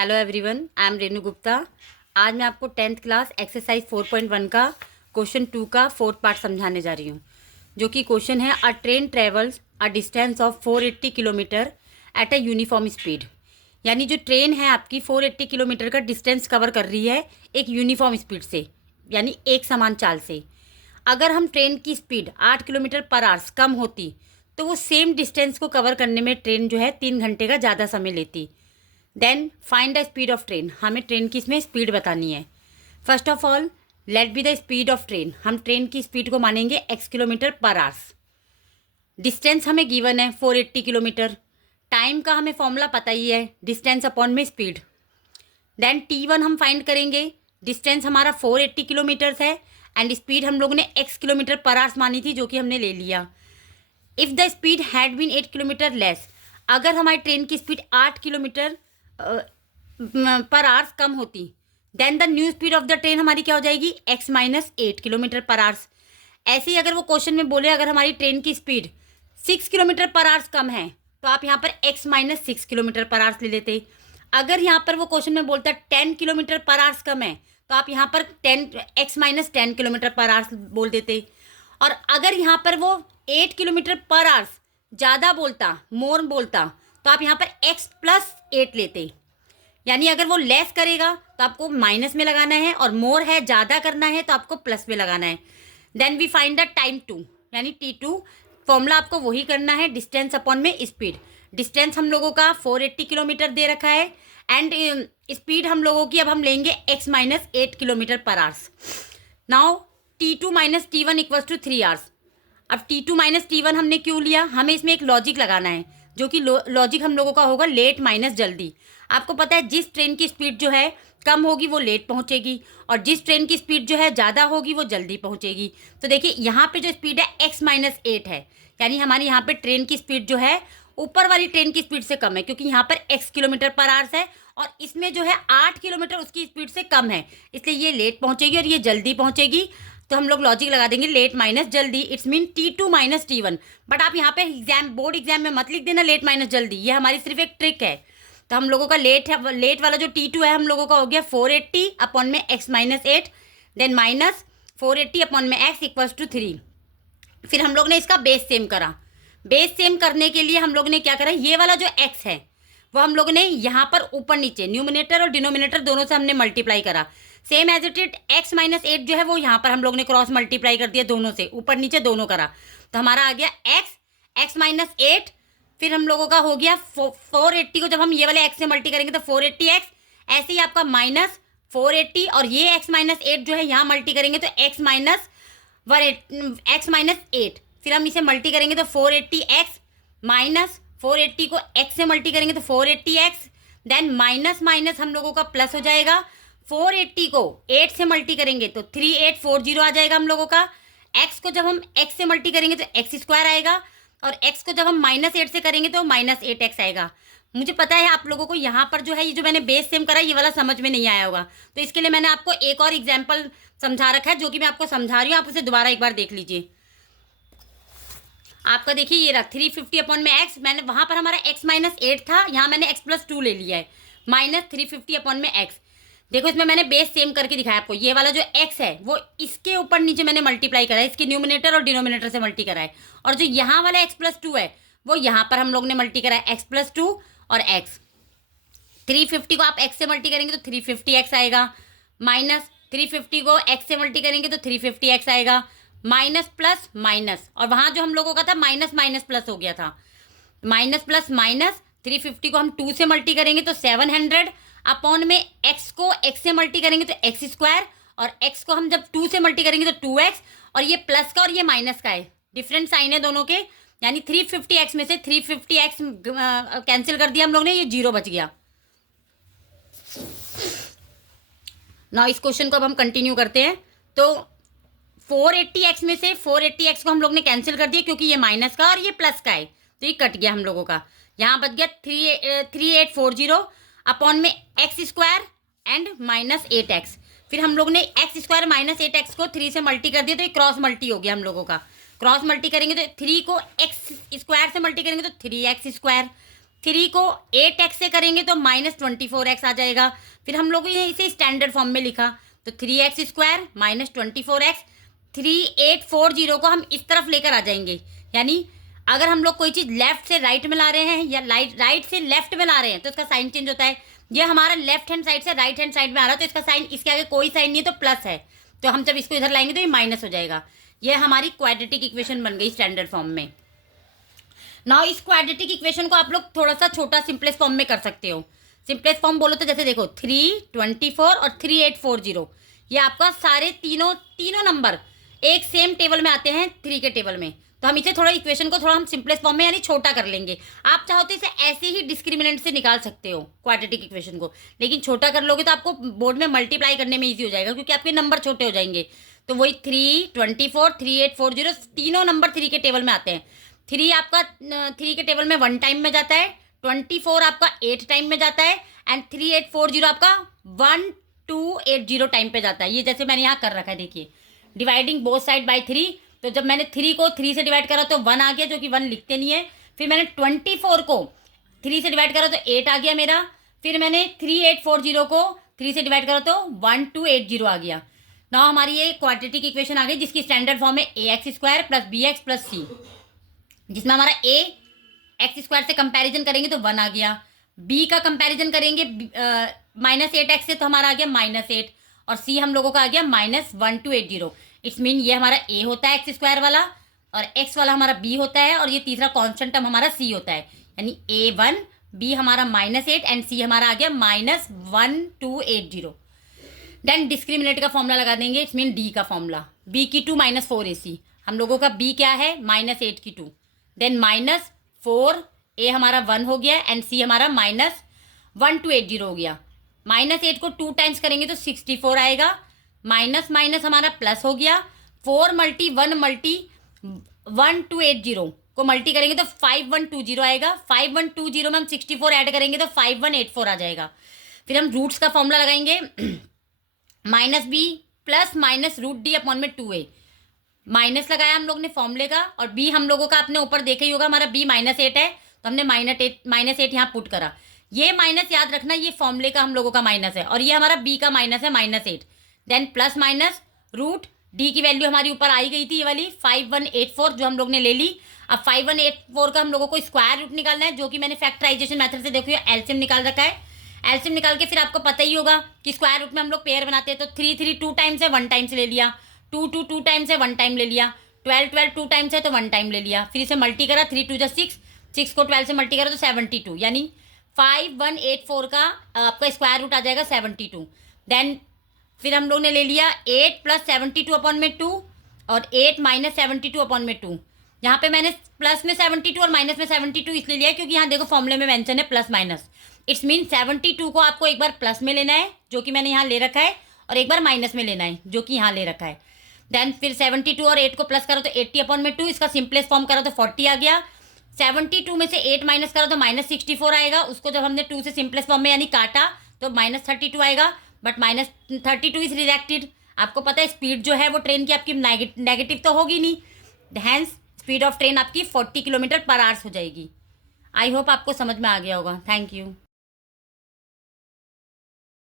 Hello everyone, I am Renu Gupta. आज मैं आपको 10th क्लास एक्सरसाइज 4.1 का क्वेश्चन 2 का फोर्थ पार्ट समझाने जा रही हूँ, जो कि क्वेश्चन है अ train travels a distance of 480 kilometre at a uniform speed. यानी जो ट्रेन है आपकी 480 किलोमीटर का डिस्टेंस कवर कर रही है एक यूनिफॉर्म स्पीड से, यानी एक समान चाल से। अगर हम ट्रेन की स्पीड 8 किलोमीटर पर आवर्स कम होती तो वो सेम डिस्टेंस को कवर करने में ट्रेन जो है 3 घंटे का ज़्यादा समय लेती। Then find the speed of train, हमें ट्रेन की इसमें स्पीड बतानी है। First of all let be the speed of train, हम ट्रेन की स्पीड को मानेंगे x kilometre per hours. Distance हमें गिवन है 480 किलोमीटर। टाइम का हमें फॉर्मूला पता ही है, डिस्टेंस अपॉन में स्पीड। देन t1 हम फाइंड करेंगे। डिस्टेंस हमारा 480 किलोमीटर्स है एंड स्पीड हम लोगों ने x किलोमीटर पर आवर्स मानी थी, जो कि हमने ले लिया। If the speed had been 8 kilometre less, अगर हमारी ट्रेन की स्पीड 8 किलोमीटर पर आवर्स कम होती, then the new speed of the train हमारी क्या हो जाएगी, x minus 8 kilometre per hours. ऐसे ही अगर वो क्वेश्चन में बोले अगर हमारी ट्रेन की स्पीड 6 किलोमीटर पर आवर्स कम है तो आप यहाँ पर x minus 6 kilometre per hours ले लेते। अगर यहाँ पर वो क्वेश्चन में बोलता 10 किलोमीटर पर आवर्स कम है तो आप यहाँ पर 10 x minus 10 kilometre per hours बोल देते। और अगर यहाँ पर वो 8 किलोमीटर पर आवर्स ज़्यादा बोलता, मोर बोलता, तो आप यहाँ पर x प्लस 8 लेते। यानी अगर वो लेस करेगा तो आपको माइनस में लगाना है और मोर है ज़्यादा करना है तो आपको प्लस में लगाना है। Then we find the time 2 यानी t2। फॉर्मूला आपको वही करना है, डिस्टेंस अपॉन में स्पीड। डिस्टेंस हम लोगों का 480 किलोमीटर दे रखा है एंड स्पीड हम लोगों की अब हम लेंगे x minus 8 kilometre per hours. Now t2 minus t1 equals to 3 hours. अब t2 माइनस t1 हमने क्यों लिया, हमें इसमें एक लॉजिक लगाना है, जो कि लॉजिक हम लोगों का होगा लेट माइनस जल्दी। आपको पता है जिस ट्रेन की स्पीड जो है कम होगी वो लेट पहुंचेगी और जिस ट्रेन की स्पीड जो है ज़्यादा होगी वो जल्दी पहुंचेगी। तो देखिए यहाँ पे जो स्पीड है x माइनस 8 है, यानी हमारी यहाँ पे ट्रेन की स्पीड जो है ऊपर वाली ट्रेन की स्पीड से कम है, क्योंकि यहाँ पर x किलोमीटर पर आवर्स है और इसमें जो है 8 किलोमीटर उसकी स्पीड से कम है, इसलिए ये लेट पहुंचेगी और ये जल्दी पहुंचेगी। तो हम लोग लॉजिक लगा देंगे लेट माइनस जल्दी, it's mean t2 minus t1। But आप यहाँ पे बोर्ड एग्जाम में मत लिख देना लेट माइनस जल्दी, ये हमारी सिर्फ एक ट्रिक है। तो हम लोगों का लेट वाला जो t2 है हम लोगों का हो गया 480 अपॉन में x minus 8, then minus 480 upon में x इक्वल्स टू 3। फिर हम लोग ने इसका बेस सेम करा। बेस सेम करने के लिए हम लोग ने क्या करा, ये वाला जो x है वो हम लोग ने यहाँ पर ऊपर नीचे न्यूमिनेटर और डिनोमिनेटर दोनों से हमने मल्टीप्लाई करा। Same as it it x minus 8 जो है वो यहाँ पर हम लोग ने क्रॉस मल्टीप्लाई कर दिया, दोनों से ऊपर नीचे दोनों करा, तो हमारा आ गया x माइनस 8। फिर हम लोगों का हो गया 480 को जब हम ये वाले x से मल्टी करेंगे तो 480x, ऐसे ही आपका माइनस 480 और ये x माइनस 8 जो है यहाँ मल्टी करेंगे तो x माइनस 8। फिर हम इसे मल्टी करेंगे तो 480x माइनस 480 को x से मल्टी करेंगे तो 480x, देन माइनस माइनस हम लोगों का प्लस हो जाएगा। 480 को 8 से मल्टी करेंगे तो 3840 आ जाएगा हम लोगों का। x को जब हम x से मल्टी करेंगे तो x स्क्वायर आएगा और x को जब हम माइनस 8 से करेंगे तो माइनस 8x आएगा। मुझे पता है आप लोगों को यहाँ पर जो है ये जो मैंने बेस सेम करा ये वाला समझ में नहीं आया होगा, तो इसके लिए मैंने आपको एक और एग्जाम्पल समझा रखा है, जो कि मैं आपको समझा रही हूँ, आप उसे दोबारा एक बार देख लीजिए। आपका देखिए ये रहा 350 अपॉन में x, मैंने वहाँ पर हमारा x माइनस 8 था, यहाँ मैंने x प्लस 2 ले लिया है, माइनस 350 अपॉन में x। देखो इसमें मैंने बेस सेम करके दिखाया आपको, ये वाला जो x है वो इसके ऊपर नीचे मैंने मल्टीप्लाई करा है, इसके न्यूमिनेटर और डिनोमिनेटर से मल्टी करा है, और जो यहाँ वाला x प्लस 2 है वो यहाँ पर हम लोग ने मल्टी करा है x प्लस 2 और x। 350 को आप x से मल्टी करेंगे तो 350x आएगा, माइनस 350 को x से मल्टी करेंगे तो 350x आएगा, माइनस प्लस माइनस, और वहाँ जो हम लोगों का था माइनस माइनस प्लस हो गया था, माइनस प्लस माइनस 350 को हम 2 से मल्टी करेंगे तो 700 अपॉन में x को x से मल्टी करेंगे तो x स्क्वायर, और x को हम जब 2 से मल्टी करेंगे तो 2x, और ये प्लस का और ये माइनस का है, डिफरेंट साइन है दोनों के, यानी 350x में से 350x कैंसिल कर दिया हम लोग ने, ये 0 बच गया। ना इस क्वेश्चन को अब हम कंटिन्यू करते हैं। तो 480x में से 480x को हम लोग ने कैंसिल कर दिया क्योंकि ये माइनस का और ये प्लस का है, तो ये कट गया हम लोगों का। यहाँ बच गया 3840 अपॉन में x square and minus 8x। फिर हम लोग ने x स्क्वायर माइनस 8x को 3 से मल्टी कर दिया, तो ये क्रॉस मल्टी हो गया हम लोगों का। क्रॉस मल्टी करेंगे तो 3 को x स्क्वायर से मल्टी करेंगे तो 3x स्क्वायर, 3 को 8x से करेंगे तो -24x आ जाएगा। फिर हम लोग ये इसे स्टैंडर्ड फॉर्म में लिखा, तो 3x स्क्वायर -24x, 3840 को हम इस तरफ लेकर आ जाएंगे। यानी अगर हम लोग कोई चीज़ लेफ्ट से राइट में ला रहे हैं या राइट से लेफ्ट में ला रहे हैं तो इसका साइन चेंज होता है। ये हमारा लेफ्ट हैंड साइड से राइट हैंड साइड में आ रहा है तो इसका साइन, इसके आगे कोई साइन नहीं है तो प्लस है, तो हम जब इसको इधर लाएंगे तो ये माइनस हो जाएगा। ये हमारी क्वाड्रेटिक इक्वेशन बन गई स्टैंडर्ड फॉर्म में। नाउ इस क्वाड्रेटिक इक्वेशन को आप लोग थोड़ा सा छोटा सिंपलेस्ट फॉर्म में कर सकते हो। सिंपलेस्ट फॉर्म बोलो तो जैसे देखो 3, 24 और 3840, ये आपका सारे तीनों नंबर एक सेम टेबल में आते हैं 3 के टेबल में। तो हम इसे थोड़ा इक्वेशन को थोड़ा हम सिंपलेस्ट फॉर्म में यानी छोटा कर लेंगे। आप चाहो तो इसे ऐसे ही डिस्क्रिमिनेंट से निकाल सकते हो क्वाड्रेटिक इक्वेशन को, लेकिन छोटा कर लोगे तो आपको बोर्ड में मल्टीप्लाई करने में ईजी हो जाएगा क्योंकि आपके नंबर छोटे हो जाएंगे। तो वही 3, 24, 3840 तीनों नंबर 3 के टेबल में आते हैं। 3 आपका 3 के टेबल में 1 टाइम में जाता है, 24 आपका 8 टाइम में जाता है एंड 3840 आपका 1280 टाइम पे जाता है। ये जैसे मैंने यहाँ कर रखा है, देखिए डिवाइडिंग बोथ साइड बाय 3। तो जब मैंने 3 को 3 से डिवाइड करा तो 1 आ गया, जो कि 1 लिखते नहीं है। फिर मैंने 24 को 3 से डिवाइड करा तो 8 आ गया मेरा। फिर मैंने 3840 को 3 से डिवाइड करा तो 1280 आ गया। नाउ हमारी ये क्वाड्रेटिक इक्वेशन आ गई जिसकी स्टैंडर्ड फॉर्म है ax square plus bx plus c, जिसमें हमारा a एक्स स्क्वायर से कंपैरिजन करेंगे तो 1 आ गया, b का कंपैरिजन करेंगे -8x से तो हमारा आ गया -8, और c हम लोगों का आ गया -1280। इट्स मीन ये हमारा a होता है एक्स स्क्वायर वाला और x वाला हमारा b होता है, और ये तीसरा कॉन्स्टेंट टर्म हमारा c होता है। यानी a1, b हमारा -8 एंड c हमारा आ गया -1280। देन डिस्क्रिमिनेट का फॉर्मूला लगा देंगे, इट्स मीन d का फॉर्मूला, b की 2 -4ac। हम लोगों का b क्या है -8 की 2, देन -4, a हमारा 1 हो गया एंड c हमारा -1280 हो गया। -8 को 2 टाइम्स करेंगे तो 64 आएगा, माइनस माइनस हमारा प्लस हो गया, 4 मल्टी 1 मल्टी 1280 को मल्टी करेंगे तो 5120 आएगा। 5120 में हम 64 ऐड करेंगे तो 5184 आ जाएगा। फिर हम रूट्स का फॉर्मूला लगाएंगे, -b प्लस -√d/2a। माइनस लगाया हम लोग ने फॉर्मूले का, और b हम लोगों का आपने ऊपर देखा ही होगा, हमारा b -8 है तो हमने -8 यहाँ पुट करा। ये माइनस याद रखना, ये फॉर्मूले का हम लोगों का माइनस है और ये हमारा b का माइनस है -8। Then plus minus root, d की वैल्यू हमारी ऊपर आई गई थी ये वाली 5184 जो हम लोग ने ले ली। अब 5184 का हम लोगों को स्क्वायर रूट निकालना है, जो कि मैंने फैक्टराइजेशन मेथड से देखो एलसीएम निकाल रखा है। एलसीएम निकाल के फिर आपको पता ही होगा कि स्क्वायर रूट में हम लोग पेयर बनाते हैं, तो 3 2 टाइम्स है 1 टाइम्स ले लिया, 2 टाइम्स है 1 टाइम ले लिया, 12 2 टाइम्स है तो 1 टाइम ले लिया। फिर इसे मल्टी करा, 3 2 6, 6 को 12 से मल्टी करा तो 72, यानी 5184 का आपका स्क्वायर रूट आ जाएगा 72। देन फिर हम लोग ने ले लिया 8 + 72/2 और 8 - 72/2। यहाँ पे मैंने प्लस में 72 और माइनस में 72 इसलिए लिया क्योंकि यहाँ देखो फॉर्मूले में मेंशन है प्लस माइनस। इट्स मीन 72 को आपको एक बार प्लस में लेना है जो कि मैंने यहाँ ले रखा है, और एक बार माइनस में लेना है जो कि यहाँ ले रखा है। देन फिर 72 और 8 को प्लस करो तो 80/2, इसका सिंपलेस्ट फॉर्म करो तो 40 आ गया। 72 में से 8 माइनस करो तो -64 आएगा, उसको जब हमने 2 से सिंपलेस्ट फॉर्म में यानी काटा तो -32 आएगा, बट -32 इज रिजेक्टेड। आपको पता है स्पीड जो है वो ट्रेन की आपकी नेगेटिव तो होगी नहीं, हैंस स्पीड ऑफ ट्रेन आपकी 40 km/h हो जाएगी। आई होप आपको समझ में आ गया होगा। Thank you.